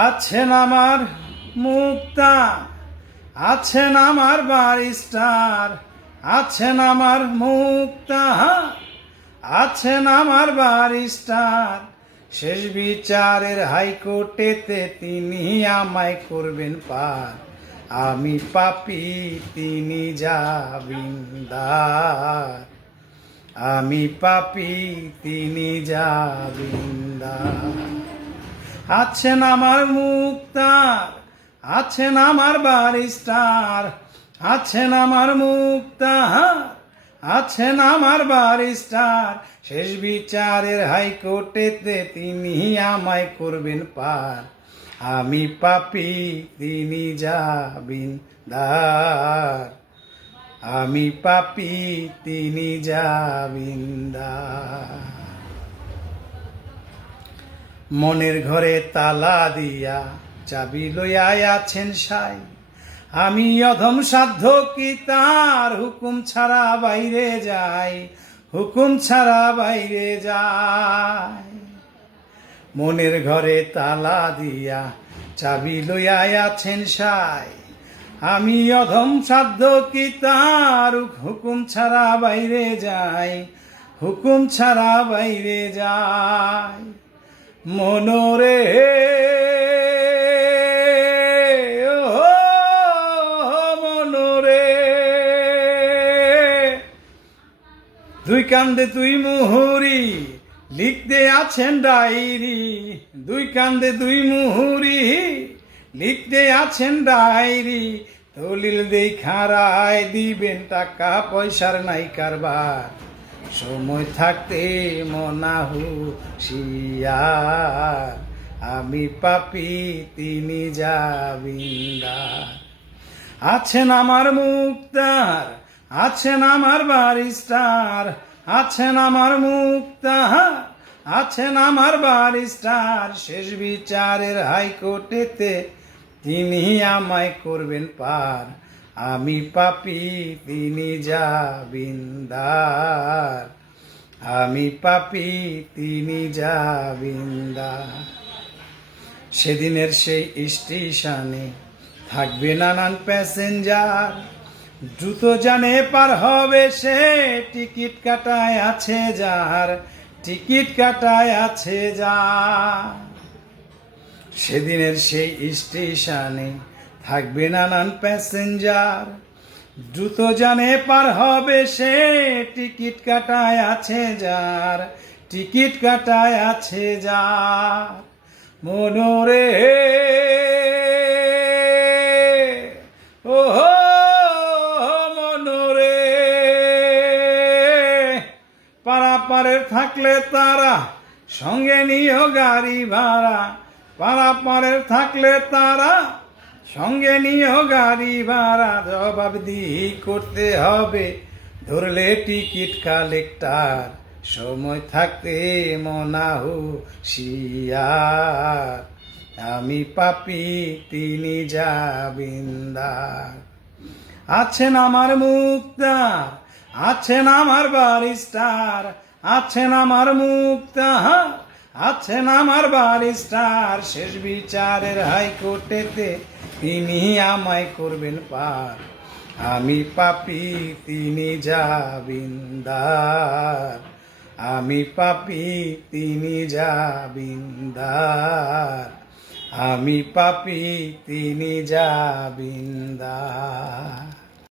আছেন আমার মুক্তা, আছেন আমার ব্যারিস্টার, আছেন আমার মুক্তা, আছেন আমার ব্যারিস্টার। শেষ বিচারের হাইকোর্টেতে তিনি আমায় করবেন পার। আমি পাপী, তিনি জামিনদার। আমি পাপী, তিনি জামিনদার। আছেন আমার মুক্তার, আছেন আমার ব্যারিস্টার, আছেন আমার মুক্তার, আছেন আমার ব্যারিস্টার। শেষ বিচারের হাইকোর্টেতে তিনি আমায় করবেন পার। আমি পাপী, তিনি জামিনদার। আমি পাপী, তিনি জামিনদার। মনের ঘরে তালা দিয়া চাবি লইয়া আছেন সাই। আমি অধম সাধ্য কি তার হুকুম ছাড়া বাইরে যাই, হুকুম ছাড়া বাইরে যাই। মনের ঘরে তালা দিয়া চাবি লইয়া আছেন সাই। আমি অধম সাধ্য কি তার হুকুম ছাড়া বাইরে যাই, হুকুম ছাড়া বাইরে যাই। মনোরে মনোরে, দুই কান্দে তুই মুহুরি লিখতে আছেন ডায়েরি। দুই কান্দে দুই মুহুরি লিখতে আছেন ডায়েরি। দলিল দেখা রায় দিবেন, টাকা পয়সার নাই কারবার। সময় থাকতে মনা হুঁশিয়ার। আমি পাপী, তিনি জামিনদার। আছেন আমার মুক্তার, আছেন আমার ব্যারিস্টার, আছেন আমার মুক্তার, আছেন আমার ব্যারিস্টার। শেষ বিচারের হাইকোর্টেতে তিনি আমায় করবেন পার। আমি পাপী, তিনি জামিনদার। আমি পাপী, তিনি জামিনদার। সেদিনের সেই স্টেশনে থাকবে নানান প্যাসেঞ্জার। দ্রুত জানে পার হবে সে, টিকিট কাটায় আছে যার, টিকিট কাটায় আছে যার। সেদিনের সেই স্টেশনে থাকবে নানান প্যাসেঞ্জার। দ্রুত জানে পার হবে সে, টিকিট কাটায় আছে যার, টিকিট কাটায় আছে যার। মনোরে ও মনোরে, পারাপারের থাকলে তারা সঙ্গে নিও গাড়ি ভাড়া। পারাপারের থাকলে তারা সঙ্গে নিও গাড়ি ভাড়া। জবাবদিহি করতে হবে ধরলে টিকিট কালেক্টার। সময় থাকতে মনা হুঁশিয়ার। আমি পাপী, তিনি জামিনদার। আছেন আমার মুক্তার, আছেন আমার ব্যারিস্টার, আছেন আমার মুক্তার, আছেন আমার ব্যারিস্টার। শেষ বিচারের হাইকোর্টেতে তিনি আমায় করবেন পার। আমি পাপী, তিনি জামিনদার। আমি পাপী, তিনি জামিনদার। আমি পাপী, তিনি জামিনদার।